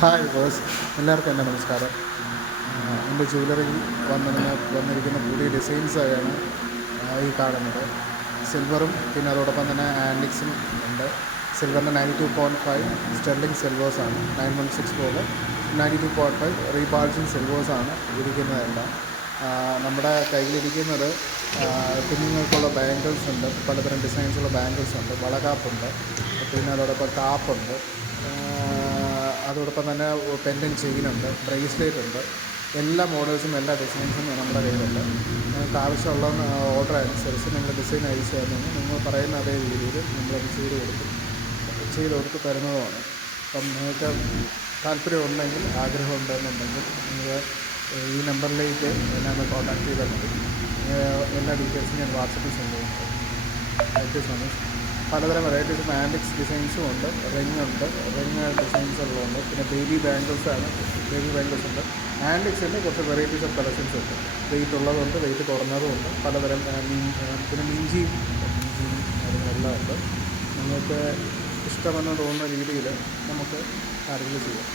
Hi boss, എല്ലാവർക്കും എൻ്റെ നമസ്കാരം. എൻ്റെ ജ്വല്ലറിയിൽ വന്നിരിക്കുന്ന പുതിയ ഡിസൈൻസായാണ് ഈ കാണുന്നത്. സിൽവറും പിന്നെ അതോടൊപ്പം തന്നെ ആൻറ്റിക്സും ഉണ്ട്. സിൽവറിൻ്റെ 92.5 സ്റ്റെർലിംഗ് സിൽവേഴ്സാണ്, 916 പോലെ 92.5 റീബാൾജിങ് സിൽവേഴ്സാണ് ഇരിക്കുന്നതെല്ലാം. നമ്മുടെ കയ്യിലിരിക്കുന്നത് കുഞ്ഞുങ്ങൾക്കുള്ള ബാംഗിൾസ് ഉണ്ട്, പലതരം ഡിസൈൻസുള്ള ബാംഗിൾസ് ഉണ്ട്, വളകാപ്പുണ്ട്, പിന്നെ അതോടൊപ്പം കാപ്പുണ്ട്, അതോടൊപ്പം തന്നെ പെൻഡൻ ചെയിനുണ്ട്, ബ്രേസ്ലെറ്റ് ഉണ്ട്. എല്ലാ മോഡൽസും എല്ലാ ഡിസൈൻസും നമ്മുടെ കയ്യിലുണ്ട്. നിങ്ങൾക്ക് ആവശ്യമുള്ള ഓർഡർ അനുസരിച്ച് നിങ്ങൾ ഡിസൈൻ അയച്ചു തന്നു നിങ്ങൾ പറയുന്ന അതേ രീതിയിൽ നമ്മളത് ചെയ്ത് കൊടുത്ത് തരുന്നതുമാണ്. അപ്പം നിങ്ങൾക്ക് താല്പര്യമുണ്ടെങ്കിൽ, ആഗ്രഹമുണ്ടെന്നുണ്ടെങ്കിൽ നിങ്ങൾ ഈ നമ്പറിലേക്ക് എന്നെ ഒന്ന് കോൺടാക്ട് ചെയ്താൽ മതി. എല്ലാ ഡീറ്റെയിൽസും ഞാൻ വാട്സപ്പിൽ സെൻഡ് ചെയ്യുന്നുണ്ട്. Thank you so much. പലതരം വെറൈറ്റീസ് ഓഫ് ആൻറ്റിക്സ് ഡിസൈൻസും ഉണ്ട്, റിങ് ഡിസൈൻസ് ഉള്ളതുണ്ട്, പിന്നെ ബേബി ബാംഗിൾസ് ഉണ്ട്. ആൻറ്റിക്സിൻ്റെ കുറച്ച് വെറൈറ്റീസ് ഓഫ് കളക്ഷൻസ് ഉണ്ട്. വെയിറ്റ് ഉള്ളതുണ്ട്, വെയിറ്റ് കുറഞ്ഞതും ഉണ്ട്, പലതരം പിന്നെ മിഞ്ചിയും കാര്യങ്ങളെല്ലാം ഉണ്ട്. നിങ്ങൾക്ക് ഇഷ്ടമെന്ന് തോന്നുന്ന രീതിയിൽ നമുക്ക് കാര്യങ്ങൾ ചെയ്യാം.